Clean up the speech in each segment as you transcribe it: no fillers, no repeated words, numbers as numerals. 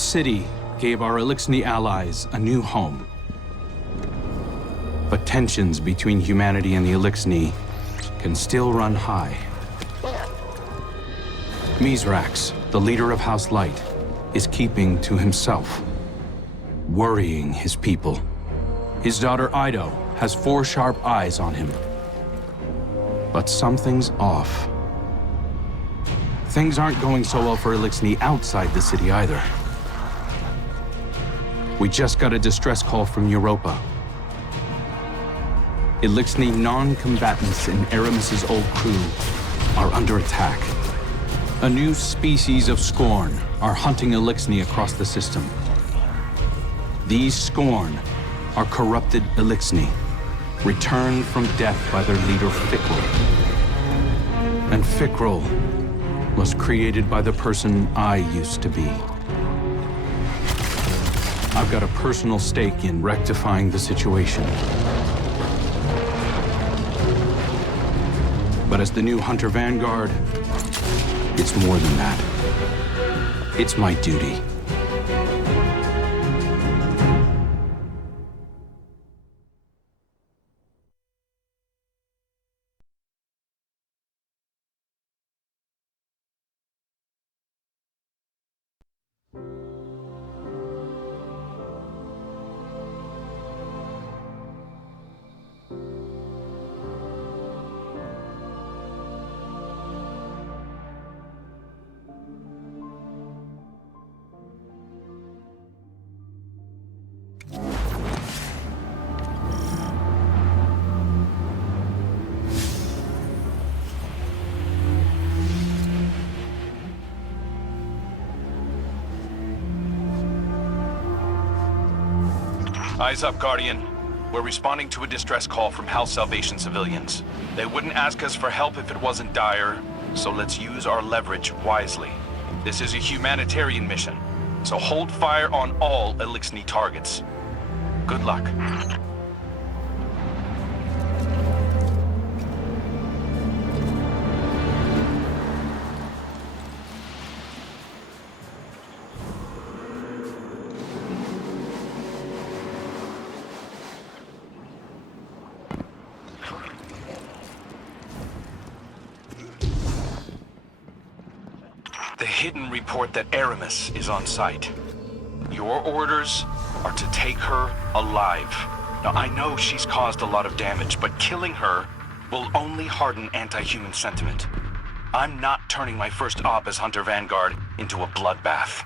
city gave our Elixni allies a new home. But tensions between humanity and the Elixni can still run high. Mizrax, the leader of House Light, is keeping to himself, worrying his people. His daughter Ido has 4 sharp eyes on him. But something's off. Things aren't going so well for Elixni outside the city either. We just got a distress call from Europa. Elixni non-combatants in Aramis's old crew are under attack. A new species of Scorn are hunting Elixni across the system. These Scorn are corrupted Elixni, returned from death by their leader Fikrul. And Fikrul was created by the person I used to be. I've got a personal stake in rectifying the situation. But as the new Hunter Vanguard, it's more than that. It's my duty. Eyes up, Guardian. We're responding to a distress call from House Salvation civilians. They wouldn't ask us for help if it wasn't dire, so let's use our leverage wisely. This is a humanitarian mission, so hold fire on all Elixni targets. Good luck. The hidden report that Aramis is on site. Your orders are to take her alive. Now, I know she's caused a lot of damage, but killing her will only harden anti-human sentiment. I'm not turning my first op as Hunter Vanguard into a bloodbath.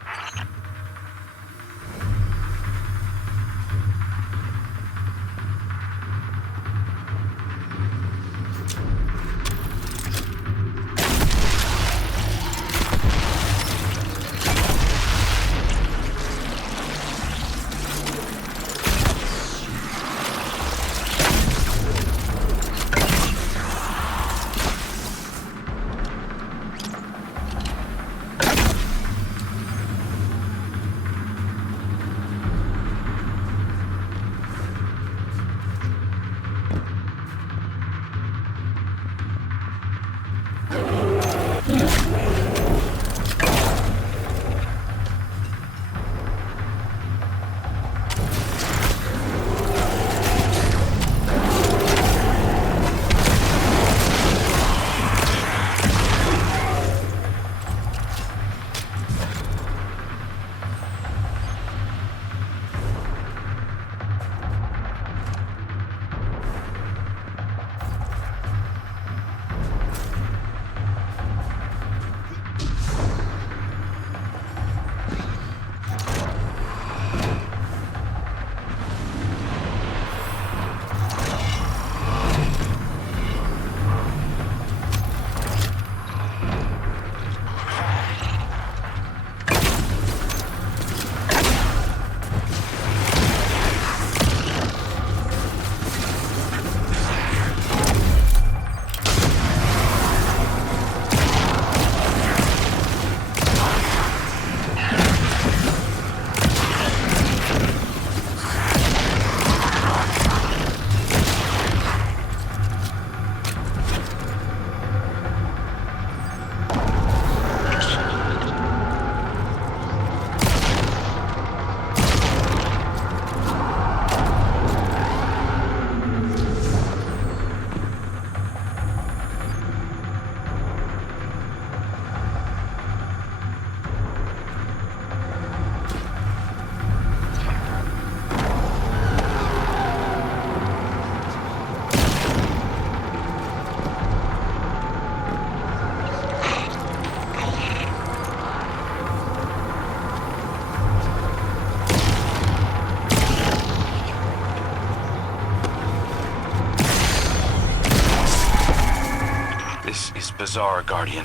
bizarre, Guardian.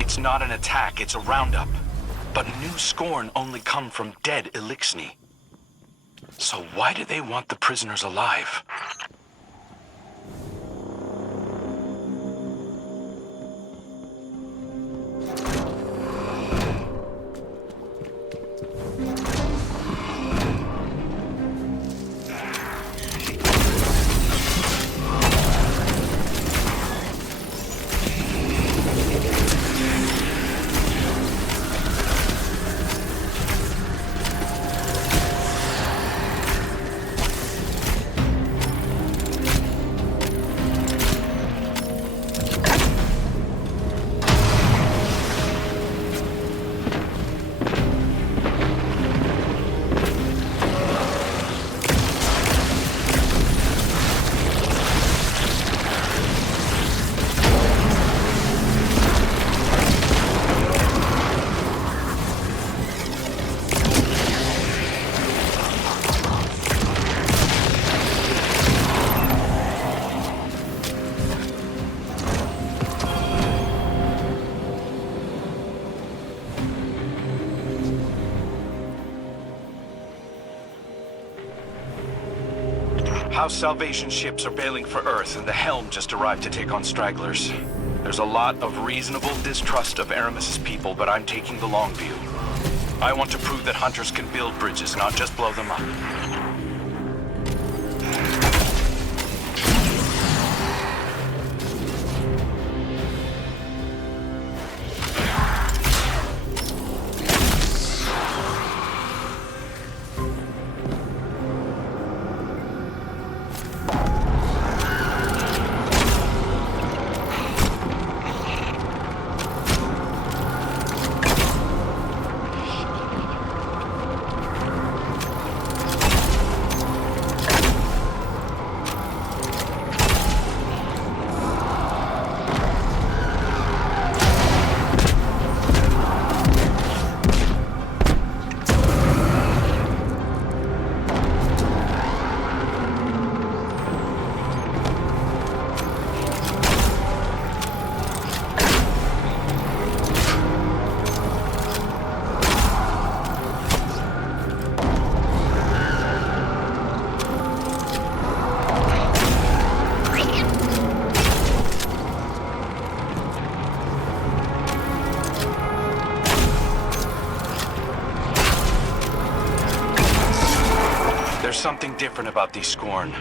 It's not an attack, it's a roundup. But new Scorn only come from dead Elixni. So why do they want the prisoners alive? House Salvation ships are bailing for Earth, and the Helm just arrived to take on stragglers. There's a lot of reasonable distrust of Aramis's people, but I'm taking the long view. I want to prove that hunters can build bridges, not just blow them up. There's something different about these Scorn.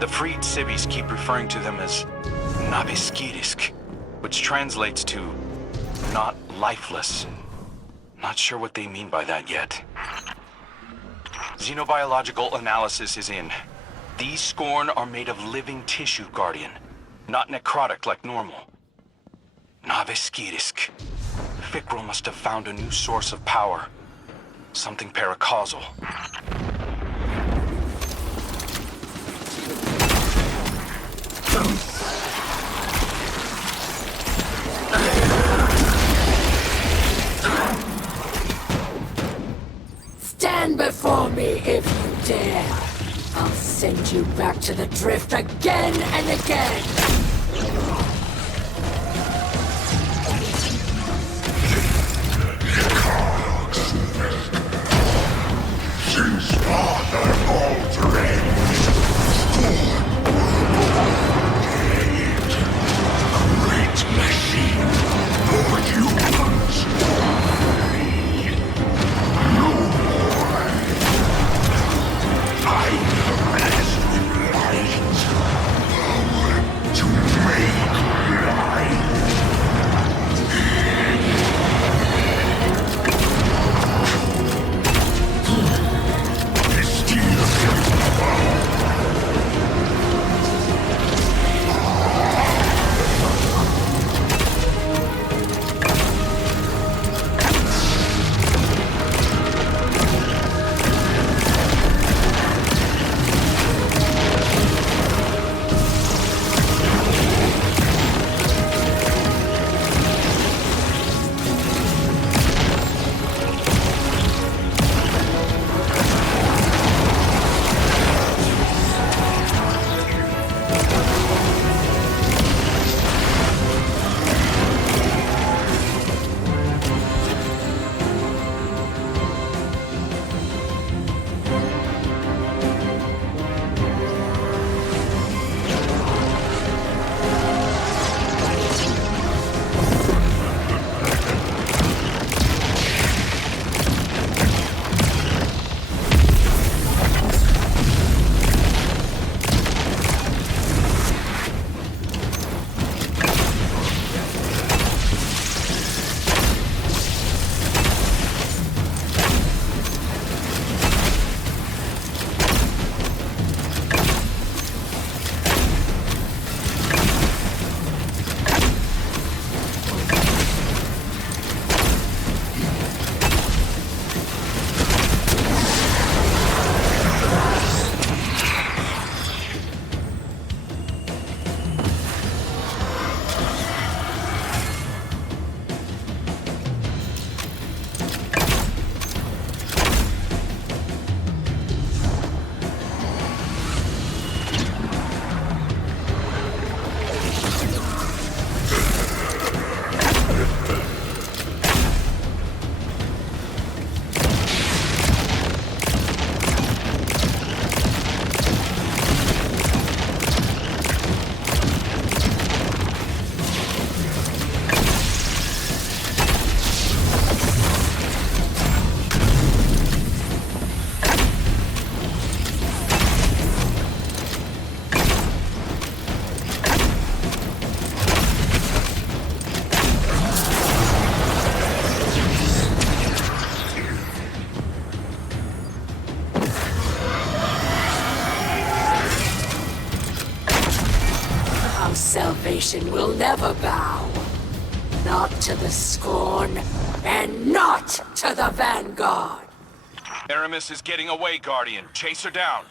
The freed civvies keep referring to them as Naviskirisk, which translates to not lifeless. Not sure what they mean by that yet. Xenobiological analysis is in. These Scorn are made of living tissue, Guardian, not necrotic like normal. Naviskirisk. Fikrul must have found a new source of power. Something paracausal. Stand before me if you dare. I'll send you back to the drift again and again. Since Father altering, great machine for humans. No more. I am blessed with light, power to Salvation will never bow. Not to the Scorn, and not to the Vanguard. Aramis is getting away, Guardian. Chase her down.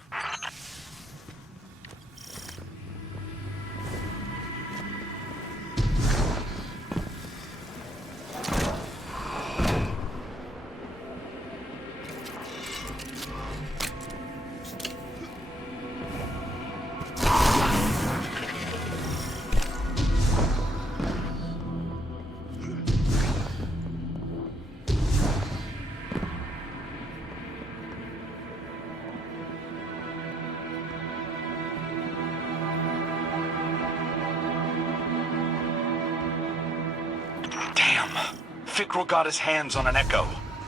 Fikrul got his hands on an echo.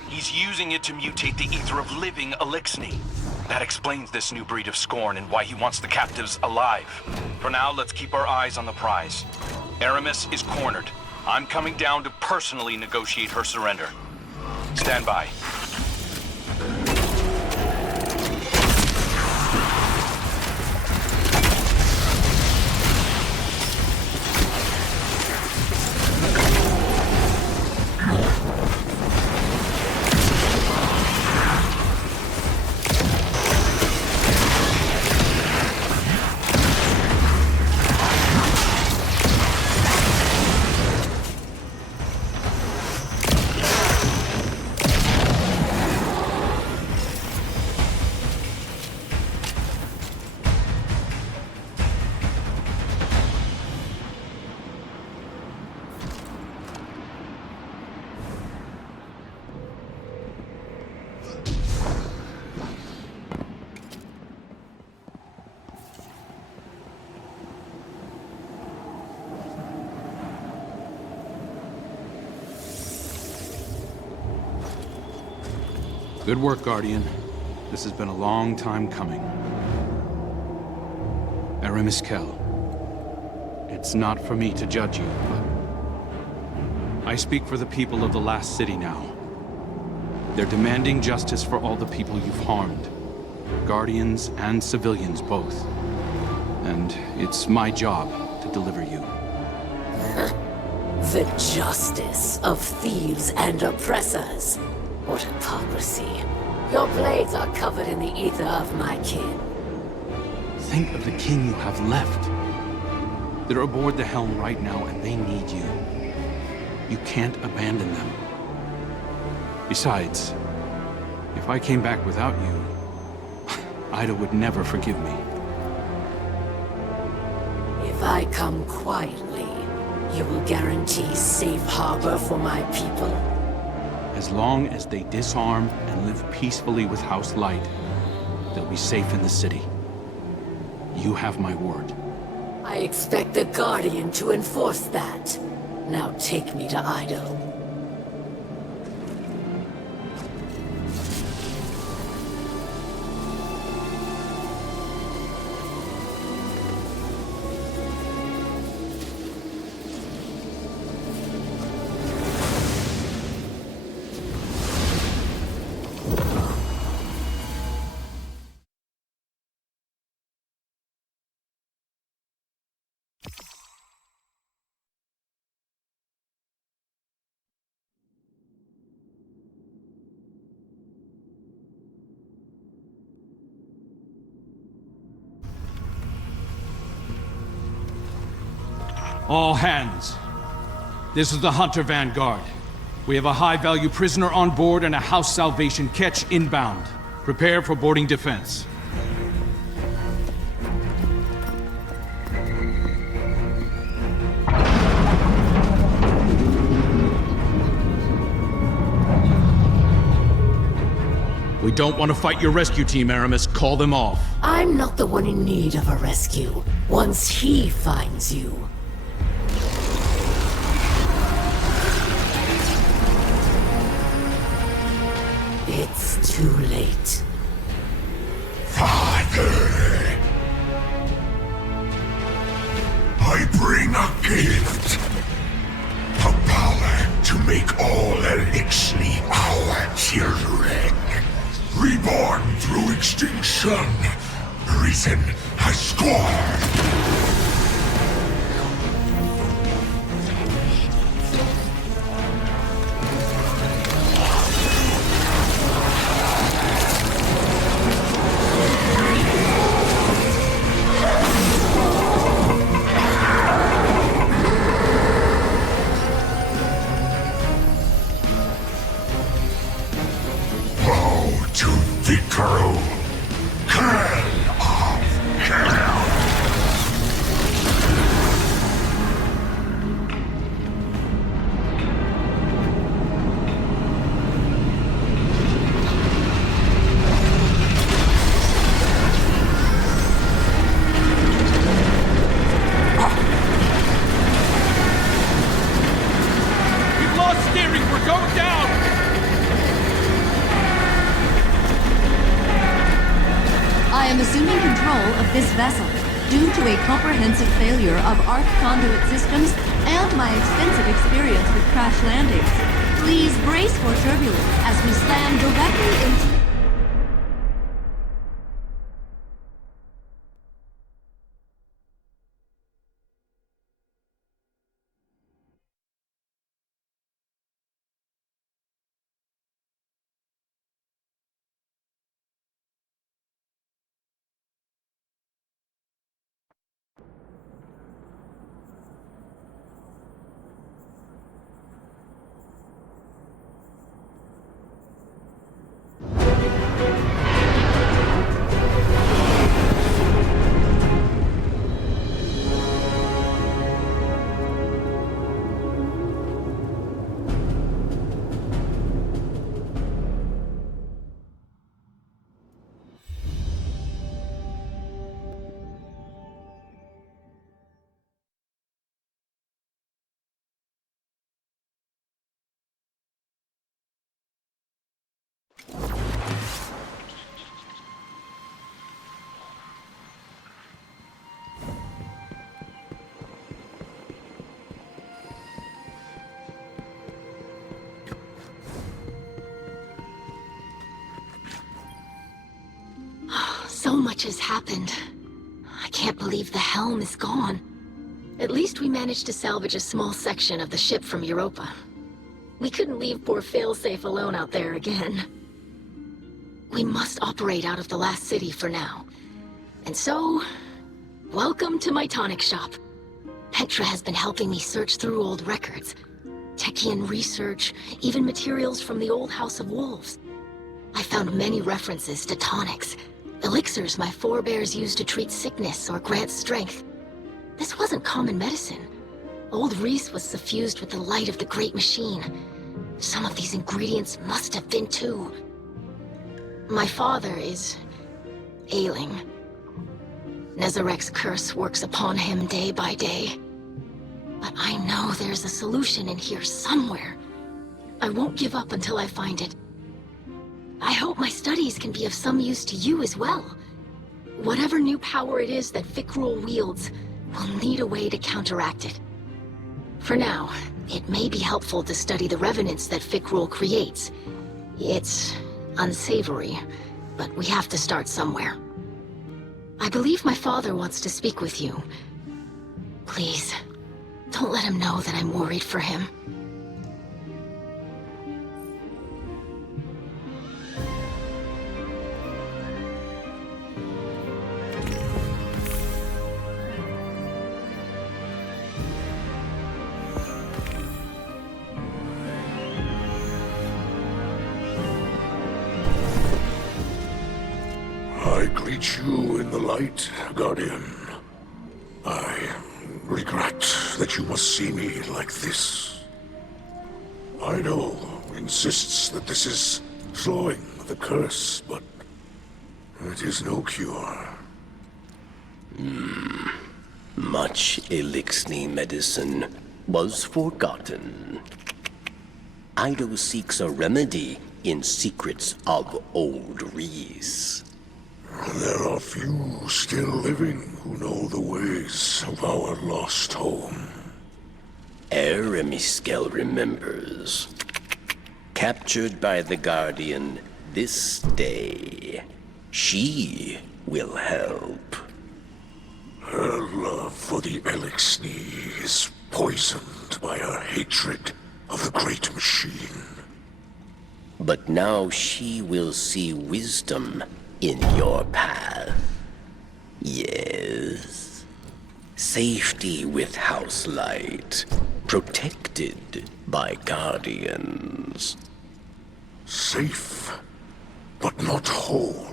He's using it to mutate the ether of living Elixni. That explains this new breed of Scorn and why he wants the captives alive. For now, let's keep our eyes on the prize. Aramis is cornered. I'm coming down to personally negotiate her surrender. Stand by. Good work, Guardian. This has been a long time coming. Aramis Kell. It's not for me to judge you, but I speak for the people of the last city now. They're demanding justice for all the people you've harmed. Guardians and civilians both. And it's my job to deliver you. The justice of thieves and oppressors. What hypocrisy. Your blades are covered in the ether of my kin. Think of the kin you have left. They're aboard the helm right now, and they need you. You can't abandon them. Besides, if I came back without you, Ida would never forgive me. If I come quietly, you will guarantee safe harbor for my people? As long as they disarm and live peacefully with House Light, they'll be safe in the city. You have my word. I expect the Guardian to enforce that. Now take me to Ido. All hands. This is the Hunter Vanguard. We have a high-value prisoner on board and a House Salvation catch inbound. Prepare for boarding defense. We don't want to fight your rescue team, Aramis. Call them off. I'm not the one in need of a rescue. Once he finds you. It's too late. Father, I bring a gift. A power to make all Elixni our children. Reborn through extinction, risen as Scorn. the crew. Clan of Hell. We've lost steering! We're going down! I am assuming control of this vessel due to a comprehensive failure of arc conduit systems and my extensive experience with crash landings. Please brace for turbulence as we slam directly into... So much has happened. I can't believe the helm is gone. At least we managed to salvage a small section of the ship from Europa. We couldn't leave poor Failsafe alone out there again. We must operate out of the last city for now. And so, welcome to my tonic shop. Petra has been helping me search through old records. Techian research, even materials from the old House of Wolves. I found many references to tonics. Elixirs my forebears used to treat sickness or grant strength. This wasn't common medicine. Old Reese was suffused with the light of the Great Machine. Some of these ingredients must have been too. My father is... ailing. Nezarek's curse works upon him day by day. But I know there's a solution in here somewhere. I won't give up until I find it. I hope my studies can be of some use to you as well. Whatever new power it is that Fikrul wields, we'll need a way to counteract it. For now, it may be helpful to study the revenants that Fikrul creates. It's unsavory, but we have to start somewhere. I believe my father wants to speak with you. Please, don't let him know that I'm worried for him. I greet you in the light, Guardian. I regret that you must see me like this. Ido insists that this is slowing the curse, but it is no cure. Much Elixni medicine was forgotten. Ido seeks a remedy in secrets of old Reese. There are few still living who know the ways of our lost home. Eremiskel remembers. Captured by the Guardian this day, she will help. Her love for the Elixni is poisoned by her hatred of the Great Machine. But now she will see wisdom in your path. Yes. Safety with house light, protected by guardians. Safe but not whole.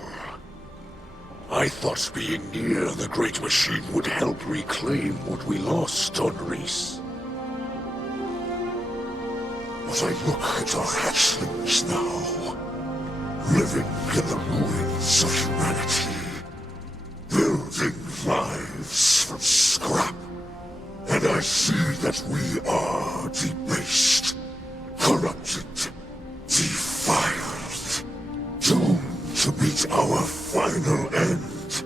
I thought being near the Great Machine would help reclaim what we lost on Reese. But I look at our hatchlings now, living in the ruins of humanity, building lives from scrap. And I see that we are debased, corrupted, defiled, doomed to meet our final end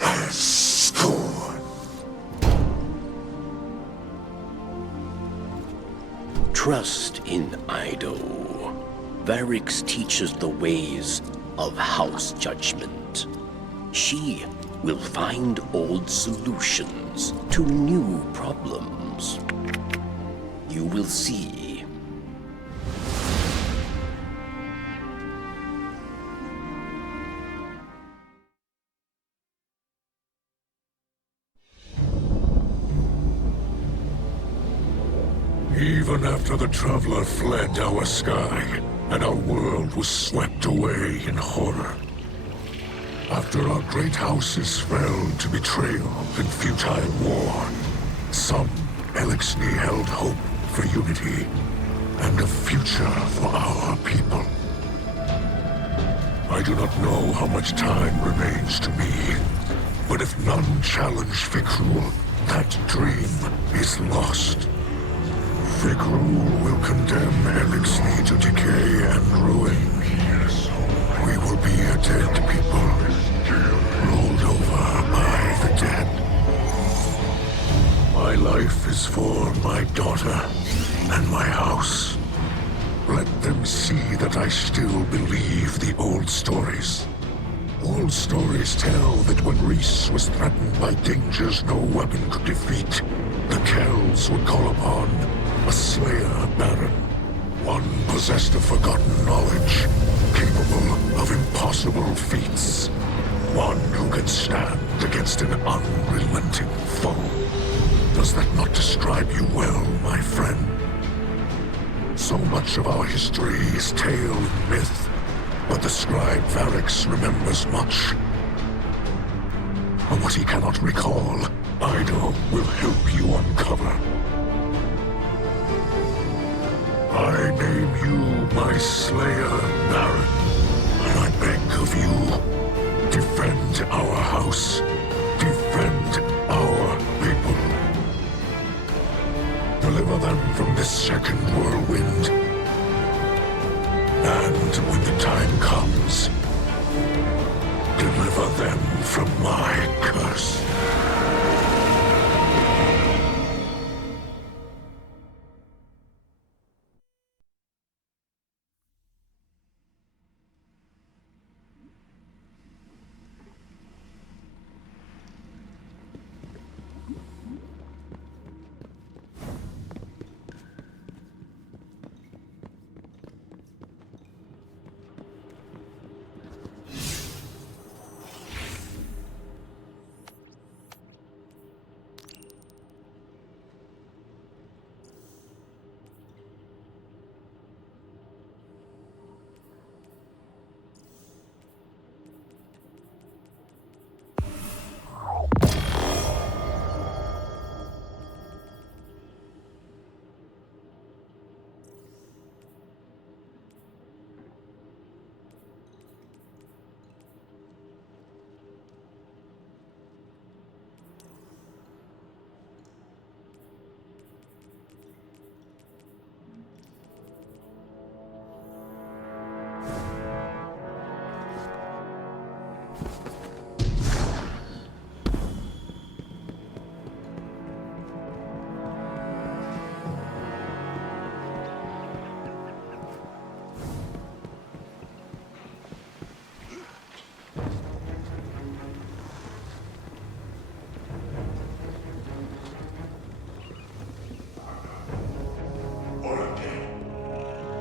as scorn. Trust in Ido. Varix teaches the ways of House Judgment. She will find old solutions to new problems. You will see. Even after the Traveler fled our sky, and our world was swept away in horror. After our great houses fell to betrayal and futile war, some Elixni held hope for unity and a future for our people. I do not know how much time remains to me, but if none challenge Fikrul, that dream is lost. Fikrul will condemn Elixni to decay and ruin. We will be a dead people, rolled over by the dead. My life is for my daughter and my house. Let them see that I still believe the old stories. Old stories tell that when Reese was threatened by dangers no weapon could defeat, the Kells would call upon a Slayer Baron. One possessed of forgotten knowledge, capable of impossible feats. One who can stand against an unrelenting foe. Does that not describe you well, my friend? So much of our history is tale and myth, but the scribe Varix remembers much. But what he cannot recall, Ido will help you uncover. I name you my Slayer Baron, and I beg of you, defend our house, defend our people. Deliver them from this second whirlwind. And when the time comes, deliver them from my curse.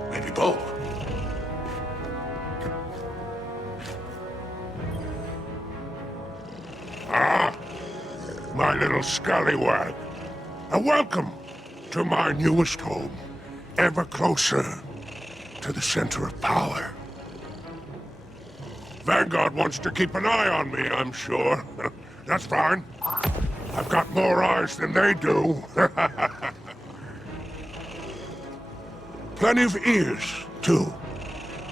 Maybe both. Ah, my little scallywag. A welcome to my newest home, ever closer to the center of power. Vanguard wants to keep an eye on me, I'm sure. That's fine. I've got more eyes than they do. Plenty of ears, too.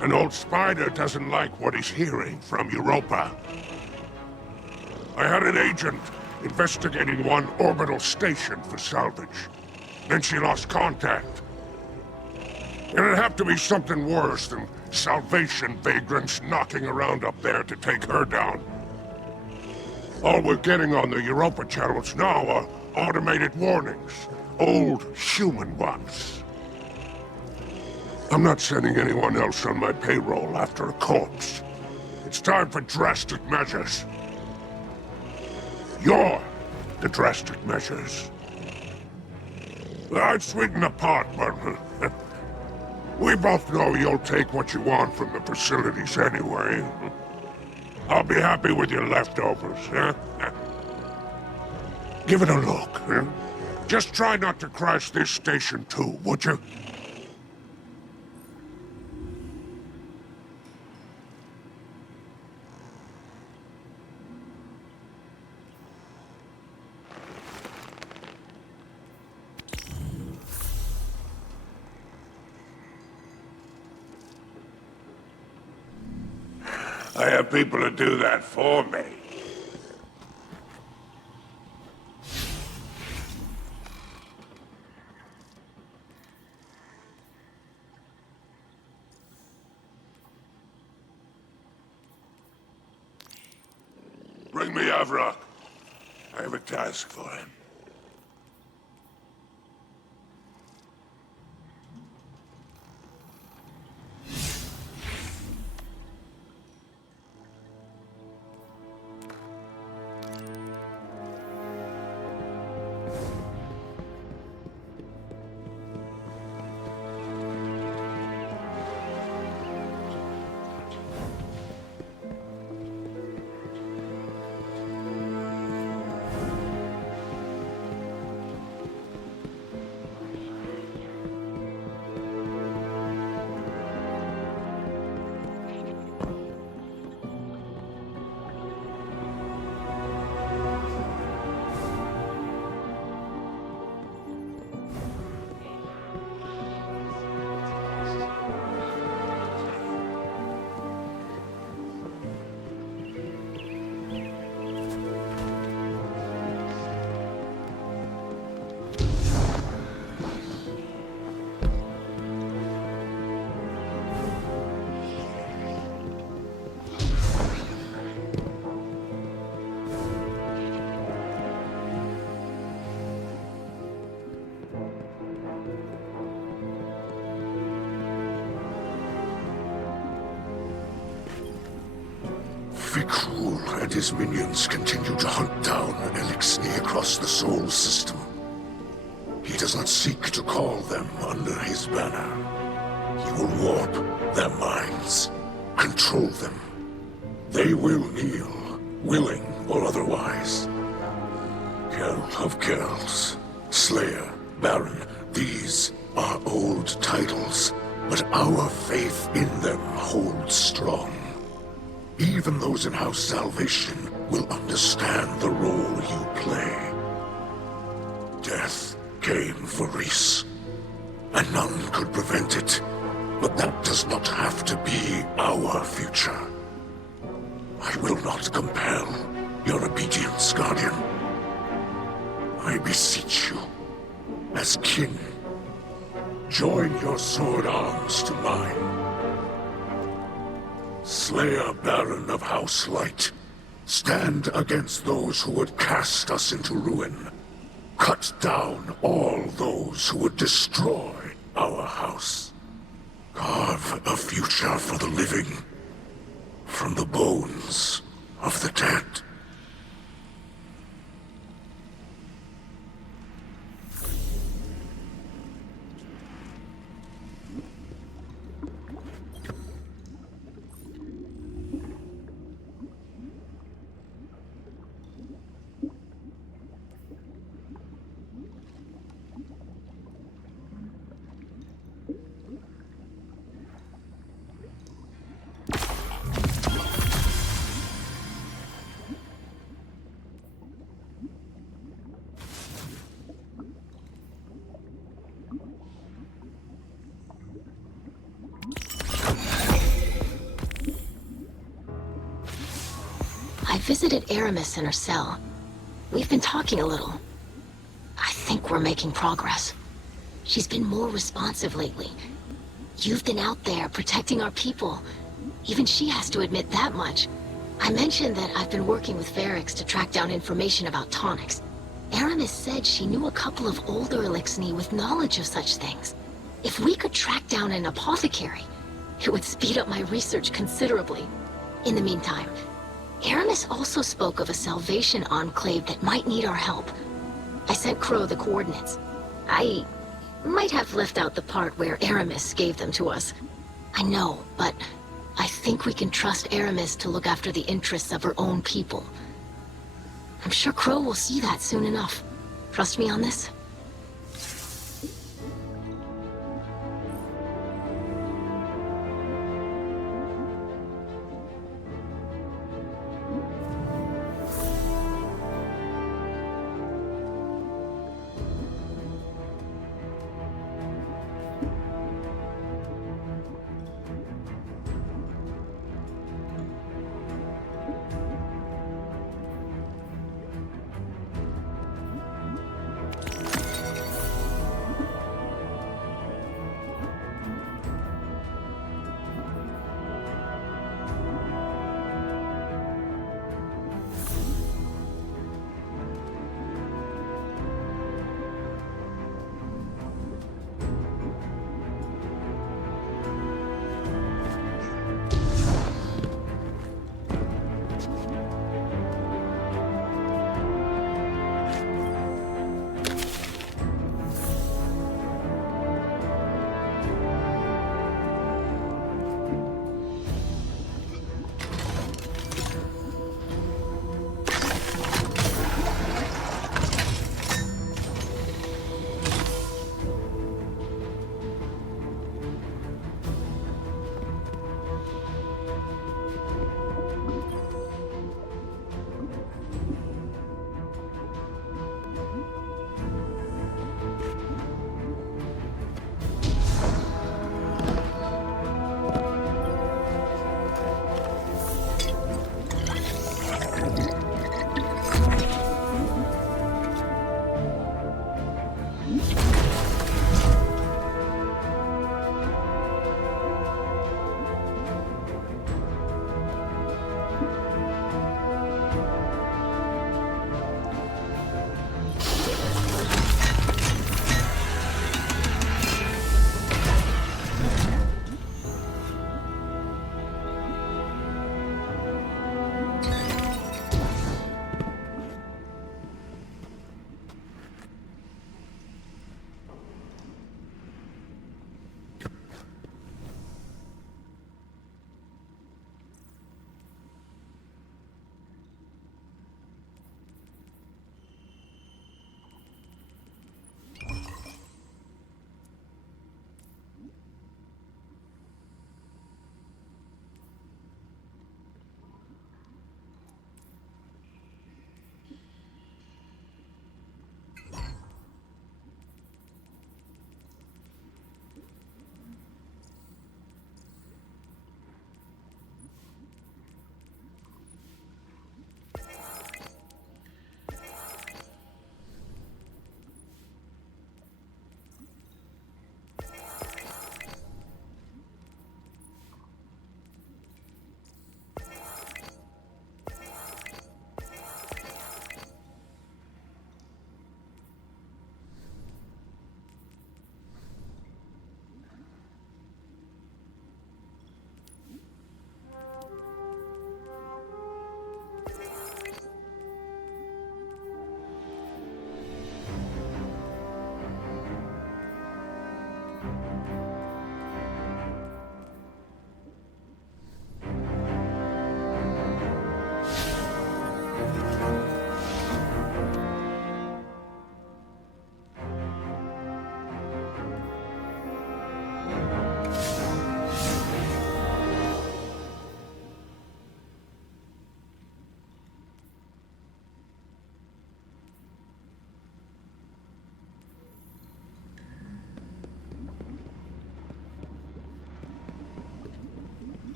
An old spider doesn't like what he's hearing from Europa. I had an agent investigating one orbital station for salvage. Then she lost contact. It'd have to be something worse than Salvation vagrants knocking around up there to take her down. All we're getting on the Europa channels now are automated warnings. Old human ones. I'm not sending anyone else on my payroll after a corpse. It's time for drastic measures. You're the drastic measures. I'd sweeten the pot, but we both know you'll take what you want from the facilities anyway. I'll be happy with your leftovers, huh? Give it a look, huh? Just try not to crash this station too, would you? I have people to do that for me. Bring me Avrock. I have a task for him. Fikrul and his minions continue to hunt down Elixni across the Sol system. He does not seek to call them under his banner. He will warp their minds, control them. They will kneel, willing or otherwise. Kell of Kells, Slayer, Baron, these are old titles, but our faith in them holds strong. Even those in House Salvation will understand the role you play. Death came for Reese, and none could prevent it. But that does not have to be our future. I will not compel your obedience, Guardian. I beseech you, as kin, join your sword arms to mine. Slayer Baron of House Light, stand against those who would cast us into ruin. Cut down all those who would destroy our house. Carve a future for the living from the bones of the dead. I visited Aramis in her cell. We've been talking a little. I think we're making progress. She's been more responsive lately. You've been out there protecting our people. Even she has to admit that much. I mentioned that I've been working with Varix to track down information about tonics. Aramis said she knew a couple of older Elixni with knowledge of such things. If we could track down an apothecary, it would speed up my research considerably. In the meantime, Aramis also spoke of a Salvation Enclave that might need our help. I sent Crow the coordinates. I might have left out the part where Aramis gave them to us. I know, but I think we can trust Aramis to look after the interests of her own people. I'm sure Crow will see that soon enough. Trust me on this?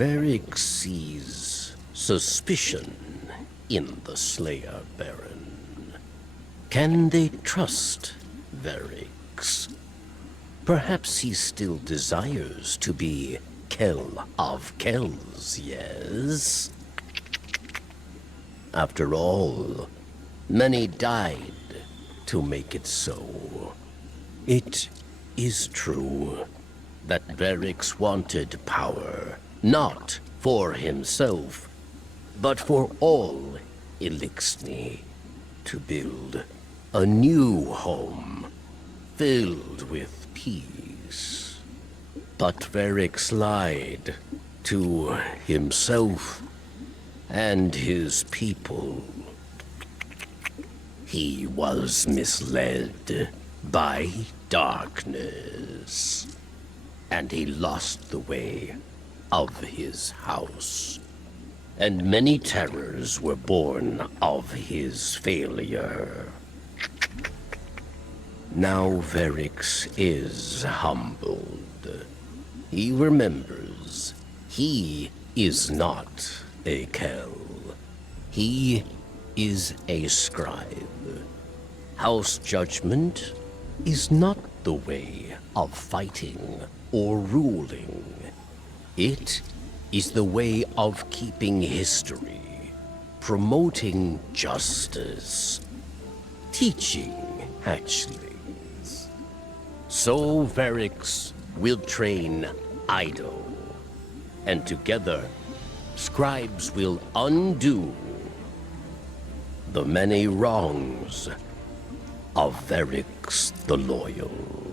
Varric sees suspicion in the Slayer Baron. Can they trust Varric? Perhaps he still desires to be Kell of Kells, yes? After all, many died to make it so. It is true that Varric wanted power, not for himself, but for all Elixni, to build a new home filled with peace. But Varric lied to himself and his people. He was misled by darkness, and he lost the way of his house. And many terrors were born of his failure. Now Varric is humbled. He remembers he is not a Kell. He is a scribe. House judgment is not the way of fighting or ruling. It is the way of keeping history, promoting justice, teaching hatchlings. So Varric will train Ido, and together scribes will undo the many wrongs of Varric the Loyal.